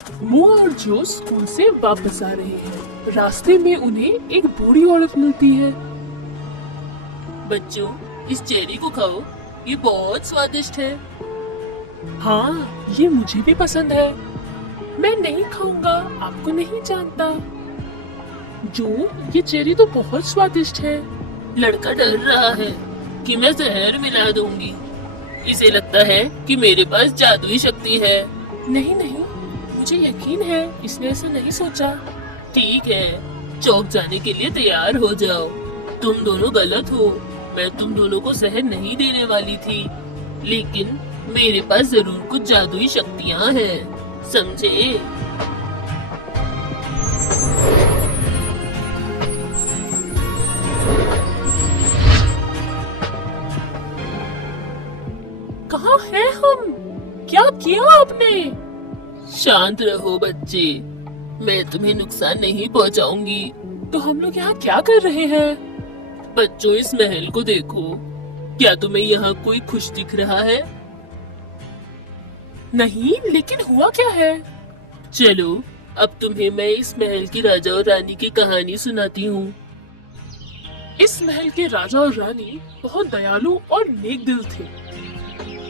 मो और जो स्कूल से वापस आ रहे हैं। रास्ते में उन्हें एक बूढ़ी औरत मिलती है। बच्चों, इस चेरी को खाओ, ये बहुत स्वादिष्ट है। हाँ, ये मुझे भी पसंद है। मैं नहीं खाऊंगा, आपको नहीं जानता। जो, ये चेरी तो बहुत स्वादिष्ट है। लड़का डर रहा है कि मैं जहर मिला दूंगी। इसे लगता है कि मेरे पास जादुई शक्ति है। नहीं नहीं, मुझे यकीन है इसने ऐसा नहीं सोचा। ठीक है, चौक जाने के लिए तैयार हो जाओ। तुम दोनों गलत हो। मैं तुम दोनों को जहर नहीं देने वाली थी, लेकिन मेरे पास जरूर कुछ जादुई शक्तियाँ हैं, समझे? कहाँ हैं हम? क्या किया आपने? शांत रहो बच्चे, मैं तुम्हें नुकसान नहीं पहुंचाऊंगी। तो हम लोग यहाँ क्या कर रहे हैं? बच्चों, इस महल को देखो। क्या तुम्हें यहाँ कोई खुश दिख रहा है? नहीं, लेकिन हुआ क्या है? चलो, अब तुम्हें मैं इस महल की राजा और रानी की कहानी सुनाती हूँ। इस महल के राजा और रानी बहुत दयालु और नेक दिल थे।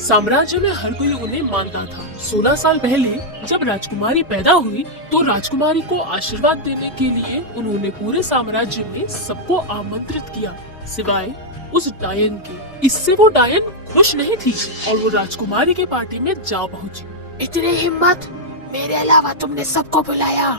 साम्राज्य में हर कोई उन्हें मानता था। 16 साल पहले जब राजकुमारी पैदा हुई तो राजकुमारी को आशीर्वाद देने के लिए उन्होंने पूरे साम्राज्य में सबको आमंत्रित किया, सिवाय उस डायन के। इससे वो डायन खुश नहीं थी और वो राजकुमारी की पार्टी में जा पहुंची। इतनी हिम्मत, मेरे अलावा तुमने सबको बुलाया।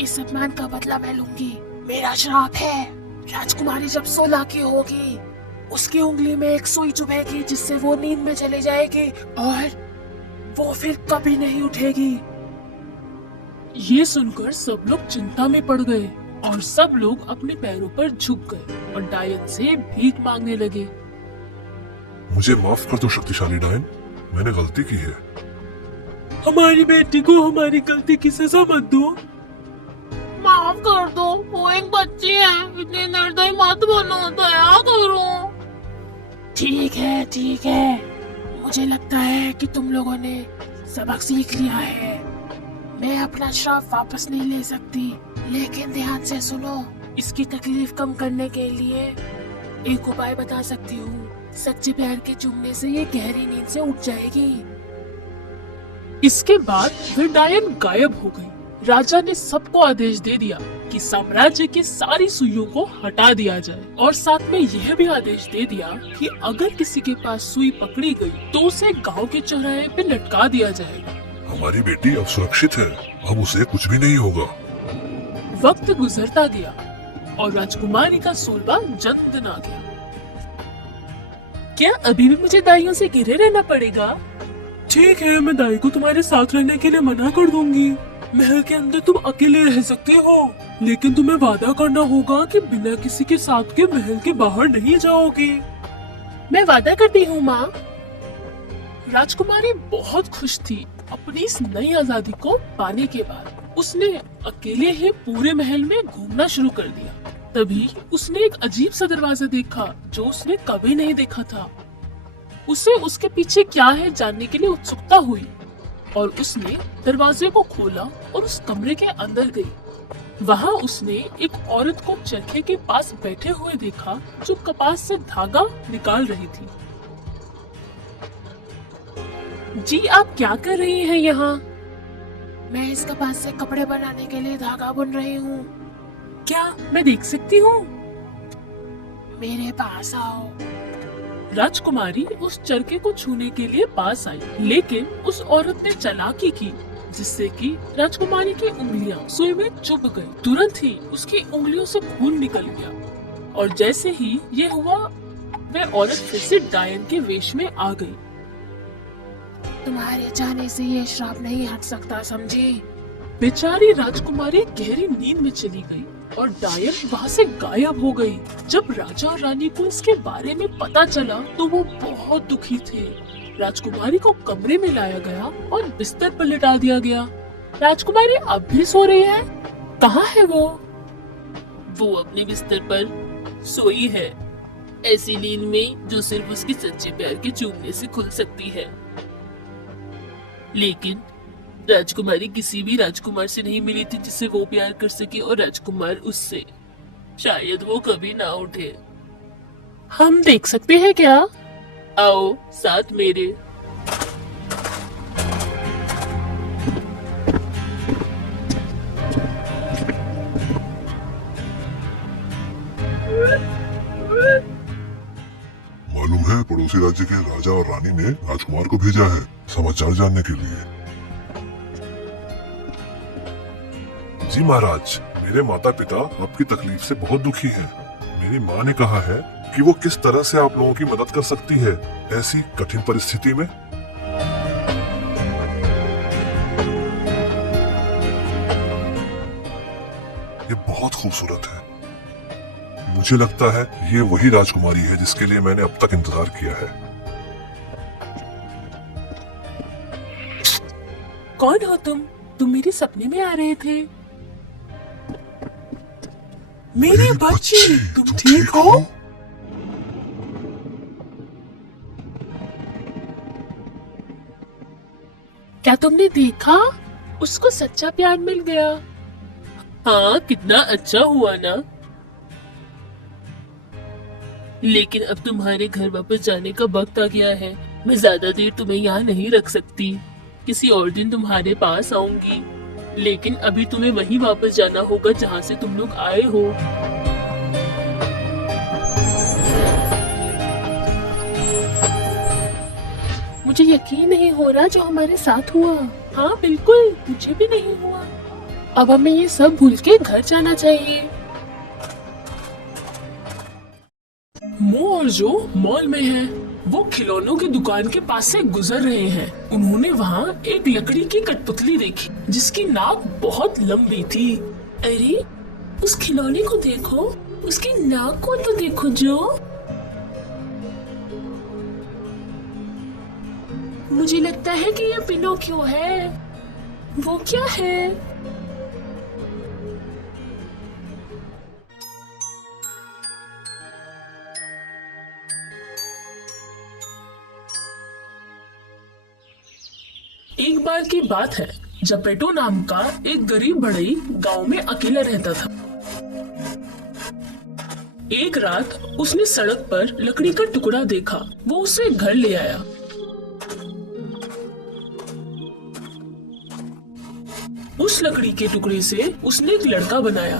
इस अपमान का बदला मैं लूंगी। मेरा श्राप है, राजकुमारी जब 16 की होगी उसकी उंगली में एक सुई चुभेगी जिससे वो नींद में चली जाएगी और वो फिर कभी नहीं उठेगी। ये सुनकर सब लोग चिंता में पड़ गए और सब लोग अपने पैरों पर झुक गए और डायन से भीख मांगने लगे। मुझे माफ कर दो शक्तिशाली डायन, मैंने गलती की है। हमारी बेटी को हमारी गलती की सजा मत दो। माफ कर दो, वो एक बच्ची है, इतनी निर्दयी मत बनो, दया करो। ठीक है, मुझे लगता है कि तुम लोगों ने सबक सीख लिया है। मैं अपना श्राप वापस नहीं ले सकती, लेकिन ध्यान से सुनो। इसकी तकलीफ कम करने के लिए एक उपाय बता सकती हूँ। सच्चे प्यार के चूमने से ये गहरी नींद से उठ जाएगी। इसके बाद फिर डायन गायब हो गई। राजा ने सबको आदेश दे दिया कि साम्राज्य की सारी सुइयों को हटा दिया जाए और साथ में यह भी आदेश दे दिया कि अगर किसी के पास सुई पकड़ी गई तो उसे गांव के चौराहे पे लटका दिया जाएगा। हमारी बेटी अब सुरक्षित है, अब उसे कुछ भी नहीं होगा। वक्त गुजरता गया और राजकुमारी का 16वां जन्मदिन आ गया। क्या अभी भी मुझे दाइयों से घिरे रहना पड़ेगा? ठीक है, मैं दाई को तुम्हारे साथ रहने के लिए मना कर दूंगी। महल के अंदर तुम अकेले रह सकते हो, लेकिन तुम्हें वादा करना होगा कि बिना किसी के साथ के महल के बाहर नहीं जाओगे। मैं वादा करती हूँ माँ। राजकुमारी बहुत खुश थी अपनी इस नई आजादी को पाने के बाद। उसने अकेले ही पूरे महल में घूमना शुरू कर दिया। तभी उसने एक अजीब सा दरवाजा देखा जो उसने कभी नहीं देखा था। उसे उसके पीछे क्या है जानने के लिए उत्सुकता हुई और उसने दरवाजे को खोला और उस कमरे के अंदर गई। वहाँ उसने एक औरत को चरखे के पास बैठे हुए देखा जो कपास से धागा निकाल रही थी। जी, आप क्या कर रही हैं यहाँ? मैं इस कपास से कपड़े बनाने के लिए धागा बुन रही हूँ। क्या मैं देख सकती हूँ? मेरे पास आओ। राजकुमारी उस चरखे को छूने के लिए पास आई, लेकिन उस औरत ने चालाकी की जिससे कि राजकुमारी की उंगलियां सुई में चुभ गई। तुरंत ही उसकी उंगलियों से खून निकल गया और जैसे ही ये हुआ वह औरत फिर से डायन के वेश में आ गई। तुम्हारे जाने से ये श्राप नहीं हट सकता, समझी? बेचारी राजकुमारी गहरी नींद में चली गई और डायन वहाँ से गायब हो गई। जब राजा और रानी को इसके बारे में पता चला तो वो बहुत दुखी थे। राजकुमारी को कमरे में लाया गया और बिस्तर पर लिटा दिया गया। राजकुमारी अब भी सो रही है। कहाँ है वो? वो अपने बिस्तर पर सोई है, ऐसी नींद में जो सिर्फ उसके सच्चे प्यार के चूमने से खुल सकती है। लेकिन राजकुमारी किसी भी राजकुमार से नहीं मिली थी जिससे वो प्यार कर सके, और राजकुमार उससे। शायद वो कभी ना उठे। हम देख सकते हैं क्या? आओ साथ मेरे। मालूम है, पड़ोसी राज्य के राजा और रानी ने राजकुमार को भेजा है समाचार जानने के लिए। जी महाराज, मेरे माता पिता आपकी तकलीफ से बहुत दुखी हैं। मेरी माँ ने कहा है कि वो किस तरह से आप लोगों की मदद कर सकती है ऐसी कठिन परिस्थिति में। ये बहुत खूबसूरत है। मुझे लगता है ये वही राजकुमारी है जिसके लिए मैंने अब तक इंतजार किया है। कौन हो तुम? तुम मेरे सपने में आ रहे थे। मेरे बच्चे, तुम ठीक हो? क्या तुमने देखा? उसको सच्चा प्यार मिल गया। हाँ, कितना अच्छा हुआ ना। लेकिन अब तुम्हारे घर वापस जाने का वक्त आ गया है। मैं ज्यादा देर तुम्हें यहाँ नहीं रख सकती। किसी और दिन तुम्हारे पास आऊंगी, लेकिन अभी तुम्हें वहीं वापस जाना होगा जहाँ से तुम लोग आए हो। मुझे यकीन नहीं हो रहा जो हमारे साथ हुआ। हाँ बिल्कुल, मुझे भी नहीं हुआ। अब हमें ये सब भूल के घर जाना चाहिए। मो और जो मॉल में हैं, वो खिलौनों की दुकान के पास से गुजर रहे हैं। उन्होंने वहाँ एक लकड़ी की कठपुतली देखी जिसकी नाक बहुत लंबी थी। अरे, उस खिलौने को देखो, उसकी नाक को तो देखो जो। मुझे लगता है कि यह पिनोकियो है। वो क्या है? एक बार की बात है, जपेटो नाम का एक गरीब बढ़ई गांव में अकेला रहता था। एक रात उसने सड़क पर लकड़ी का टुकड़ा देखा। वो उसे घर ले आया। उस लकड़ी के टुकड़े से उसने एक लड़का बनाया।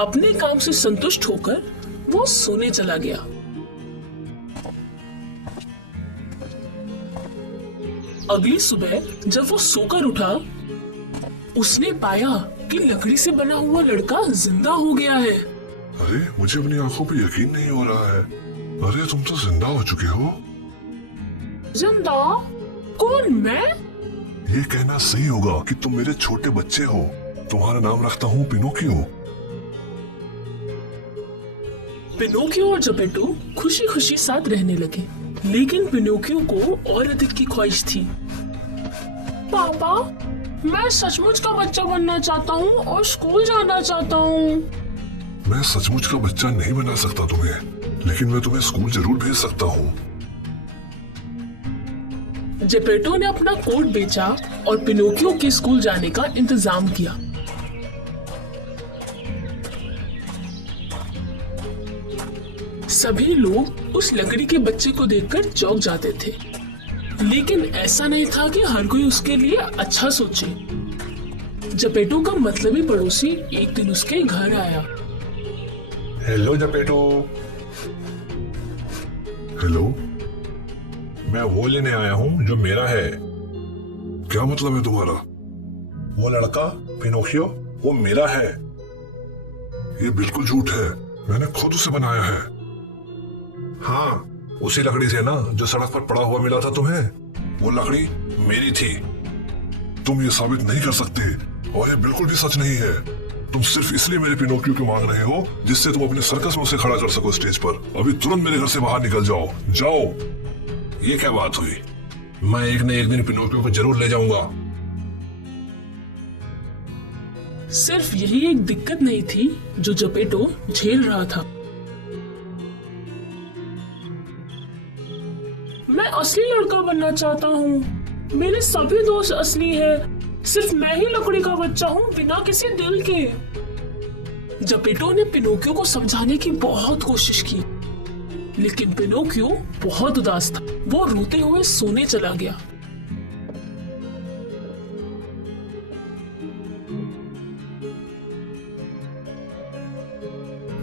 अपने काम से संतुष्ट होकर वो सोने चला गया। अगली सुबह जब वो सोकर उठा, उसने पाया कि लकड़ी से बना हुआ लड़का जिंदा हो गया है। अरे, मुझे अपनी आंखों पे यकीन नहीं हो रहा है। अरे, तुम तो जिंदा हो चुके हो। जिंदा? कौन, मैं? ये कहना सही होगा कि तुम मेरे छोटे बच्चे हो। तुम्हारा नाम रखता हूँ पिनोकियो। पिनोकियो और जपेटो खुशी खुशी साथ रहने लगे, लेकिन पिनोकियो को और अधिक की ख्वाहिश थी। पापा, मैं सचमुच का बच्चा बनना चाहता हूँ और स्कूल जाना चाहता हूँ। मैं सचमुच का बच्चा नहीं बना सकता तुम्हें, लेकिन मैं तुम्हें स्कूल जरूर भेज सकता हूँ। जेपेटो ने अपना कोट बेचा और पिनोकियो के स्कूल जाने का इंतजाम किया। सभी लोग उस लकड़ी के बच्चे को देखकर चौंक जाते थे, लेकिन ऐसा नहीं था कि हर कोई उसके लिए अच्छा सोचे। जपेटो का मतलबी पड़ोसी एक दिन उसके घर आया। हेलो जपेटो। हेलो, मैं वो लेने आया हूँ जो मेरा है। क्या मतलब है तुम्हारा? वो लड़का पिनोकियो वो मेरा है। ये बिल्कुल झूठ है, मैंने खुद उसे बनाया है। हाँ, उसी लकड़ी से ना जो सड़क पर पड़ा हुआ मिला था तुम्हें। वो लकड़ी मेरी थी। तुम ये साबित नहीं कर सकते, और ये बिल्कुल भी सच नहीं है। तुम सिर्फ इसलिए मेरे पिनोकियो को मांग रहे हो जिससे तुम अपने सर्कस में उसे खड़ा कर सको स्टेज पर। अभी तुरंत मेरे घर से बाहर निकल जाओ। जाओ। ये क्या बात हुई? मैं एक न एक दिन पिनोकियो को जरूर ले जाऊंगा। सिर्फ यही एक दिक्कत नहीं थी जो जपेटो झेल रहा था। मैं असली लड़का बनना चाहता हूँ। मेरे सभी दोस्त असली हैं, सिर्फ मैं ही लकड़ी का बच्चा हूँ बिना किसी दिल के। जपेटो ने पिनोकियो को समझाने की बहुत कोशिश की, लेकिन पिनोकियो बहुत उदास था। वो रोते हुए सोने चला गया।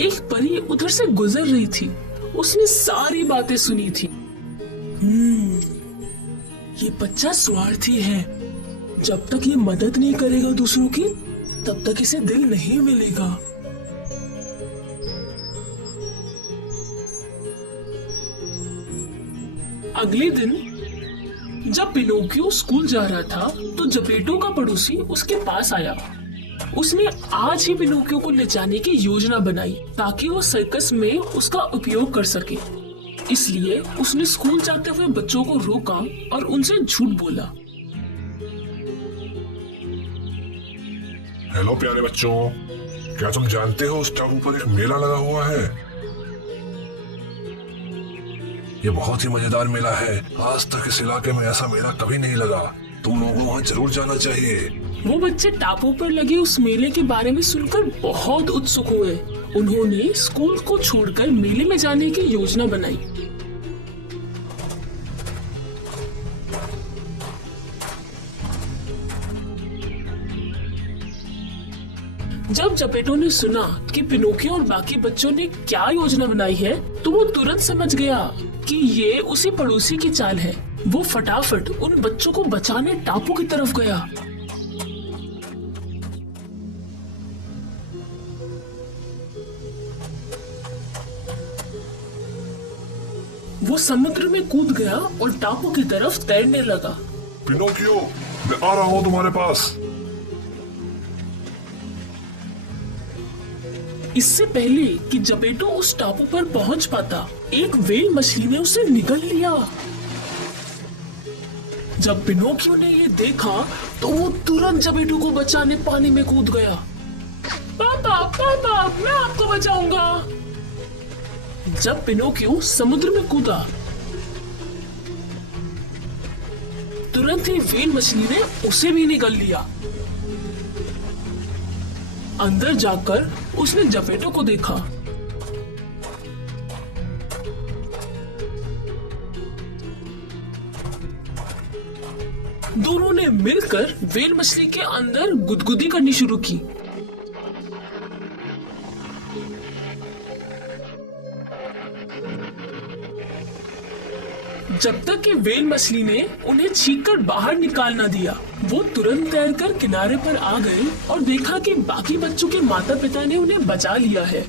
एक परी उधर से गुजर रही थी। उसने सारी बातें सुनी थी। ये बच्चा स्वार्थी है। जब तक ये मदद नहीं करेगा दूसरों की, तब तक इसे दिल नहीं मिलेगा। अगले दिन जब पिनोकियो स्कूल जा रहा था, तो जपेटो का पड़ोसी उसके पास आया। उसने आज ही पिनोकियो को ले जाने की योजना बनाई ताकि वो सर्कस में उसका उपयोग कर सके। इसलिए उसने स्कूल जाते हुए बच्चों को रोका और उनसे झूठ बोला। हेलो प्यारे बच्चों, क्या तुम जानते हो उस टापू पर एक मेला लगा हुआ है? ये बहुत ही मजेदार मेला है। आज तक इस इलाके में ऐसा मेला कभी नहीं लगा। तुम लोगों को वहाँ जरूर जाना चाहिए। वो बच्चे टापू पर लगे उस मेले के बारे में सुनकर बहुत उत्सुक हुए। उन्होंने स्कूल को छोड़कर मेले में जाने की योजना बनाई। जब जपेटो ने सुना कि पिनोकियो और बाकी बच्चों ने क्या योजना बनाई है, तो वो तुरंत समझ गया कि ये उसी पड़ोसी की चाल है। वो फटाफट उन बच्चों को बचाने टापू की तरफ गया। वो समुद्र में कूद गया और टापू की तरफ तैरने लगा। पिनोकियो, मैं आ रहा हूँ तुम्हारे पास। इससे पहले कि जपेटो उस टापू पर पहुंच पाता, एक व्हेल मछली ने उसे निगल लिया। जब पिनोकियो ने ये देखा, तो वो तुरंत जपेटो को बचाने पानी में कूद गया। पापा, पापा, मैं आपको बचाऊंगा। जब पिनोकियो समुद्र में कूदा, तुरंत ही व्हेल मछली ने उसे भी निगल लिया। अंदर जाकर उसने जपेटो को देखा। दोनों ने मिलकर व्हेल मछली के अंदर गुदगुदी करनी शुरू की। जब तक कि व्हेल मछली ने उन्हें छींककर बाहर निकाल ना दिया, वो तुरंत तैरकर किनारे पर आ गए और देखा कि बाकी बच्चों के माता पिता ने उन्हें बचा लिया है।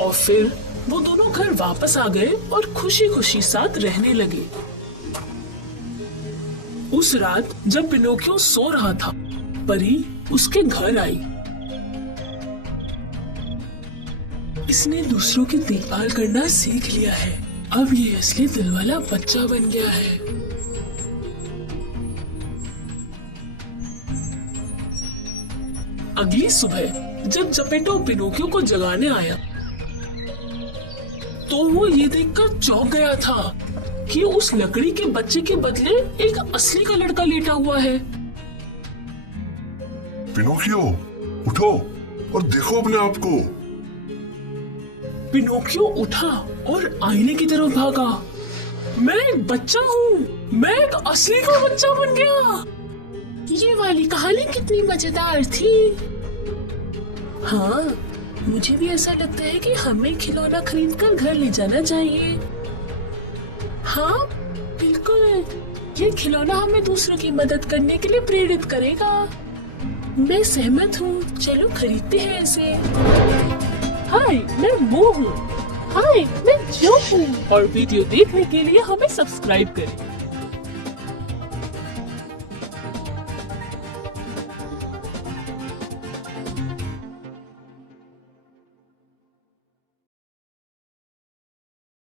और फिर वो दोनों घर वापस आ गए और खुशी खुशी साथ रहने लगे। उस रात जब पिनोकियो सो रहा था, परी उसके घर आई। इसने दूसरों की देखभाल करना सीख लिया है। अब ये असली दिल वाला बच्चा बन गया है। अगली सुबह जब जपेटो पिनोकियो को जगाने आया, तो वो ये देखकर चौंक गया था कि उस लकड़ी के बच्चे के बदले एक असली का लड़का लेटा हुआ है। पिनोकियो, उठो और देखो अपने आप को। पिनोकियो उठा और आईने की तरफ भागा। मैं एक बच्चा हूँ, मैं एक असली का बच्चा बन गया। ये वाली कहानी कितनी मजेदार थी। हाँ, मुझे भी ऐसा लगता है कि हमें खिलौना खरीदकर घर ले जाना चाहिए। हाँ, बिल्कुल। ये खिलौना हमें दूसरों की मदद करने के लिए प्रेरित करेगा। मैं सहमत हूँ। चलो खरीदते हैं इसे। हाय, मैं वो हूँ। हाय, मैं जो हूँ। और वीडियो देखने के लिए हमें सब्सक्राइब करें।